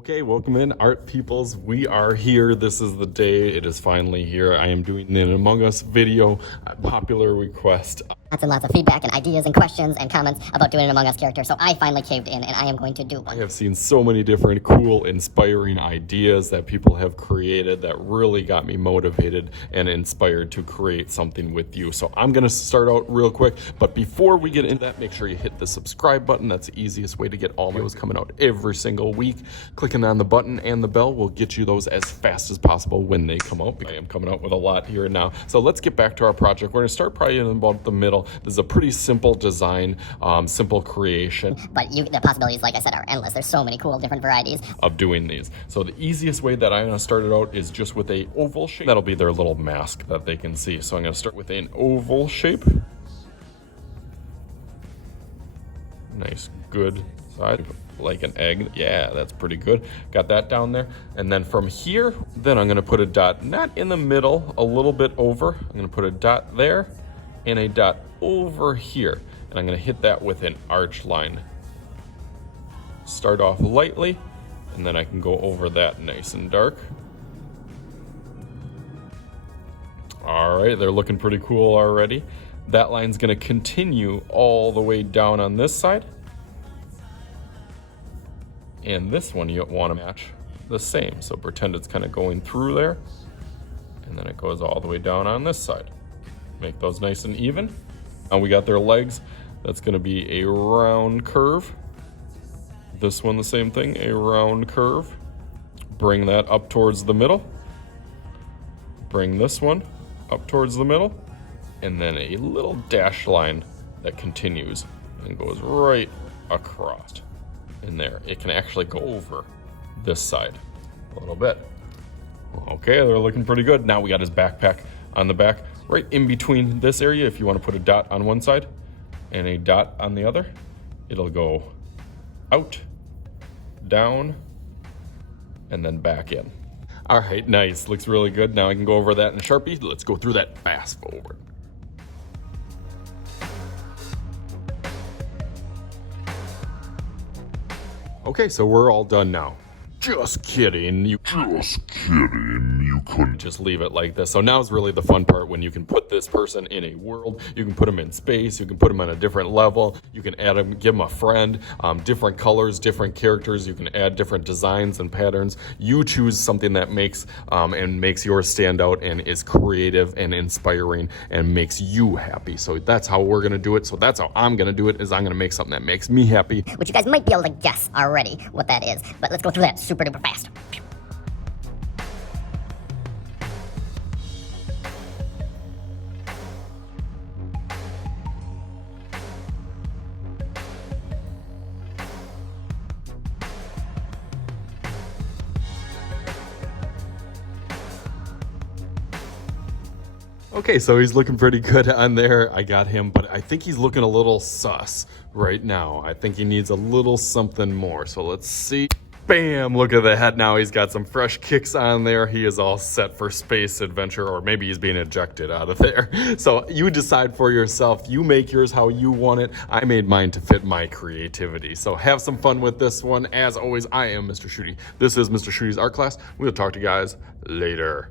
Okay, welcome in, art peoples. We are here. This is the day. It is finally here. I am doing an Among Us video at popular request. Lots and lots of feedback and ideas and questions and comments about doing an Among Us character, so I finally caved in and I am going to do one. I have seen so many different cool, inspiring ideas that people have created that really got me motivated and inspired to create something with you. So I'm going to start out real quick, but before we get into that, make sure you hit the subscribe button. That's the easiest way to get all videos coming out every single week. Clicking on the button and the bell will get you those as fast as possible when they come out. I am coming out with a lot here now. So let's get back to our project. We're going to start probably in about the middle. This is a pretty simple design, simple creation. But the possibilities, like I said, are endless. There's so many cool different varieties of doing these. So the easiest way that I'm going to start it out is just with a oval shape. That'll be their little mask that they can see. So I'm going to start with an oval shape. Nice, good side. Like an egg. Yeah, that's pretty good. Got that down there. And then from here, then I'm going to put a dot, not in the middle, a little bit over. I'm going to put a dot there and a dot over here. And I'm going to hit that with an arch line. Start off lightly, and then I can go over that nice and dark. All right, they're looking pretty cool already. That line's going to continue all the way down on this side. And this one you want to match the same. So pretend it's kind of going through there. And then it goes all the way down on this side. Make those nice and even. Now we got their legs. That's going to be a round curve. This one the same thing, a round curve. Bring that up towards the middle. Bring this one up towards the middle. And then a little dash line that continues and goes right across. In there, it can actually go over this side a little bit. Okay, they're looking pretty good. Now we got his backpack on the back, right in between this area. If you want to put a dot on one side and a dot on the other, it'll go out, down, and then back in. All right, nice, looks really good. Now I can go over that in Sharpie. Let's go through that fast forward. Okay, so we're all done now. Just kidding. You couldn't just leave it like this. So now is really the fun part when you can put this person in a world. You can put them in space. You can put them on a different level. You can add them, give them a friend, different colors, different characters. You can add different designs and patterns. You choose something that makes yours stand out and is creative and inspiring and makes you happy. So that's how we're gonna do it. So that's how I'm gonna do it. Is I'm gonna make something that makes me happy. which you guys might be able to guess already what that is. But let's go through that super duper fast. Okay, so he's looking pretty good on there. I got him, but I think he's looking a little sus right now. I think he needs a little something more. So let's see. Bam, look at that. Now he's got some fresh kicks on there. He is all set for space adventure, or maybe he's being ejected out of there. So you decide for yourself. You make yours how you want it. I made mine to fit my creativity. So have some fun with this one. As always, I am Mr. Shooty. This is Mr. Shooty's art class. We'll talk to you guys later.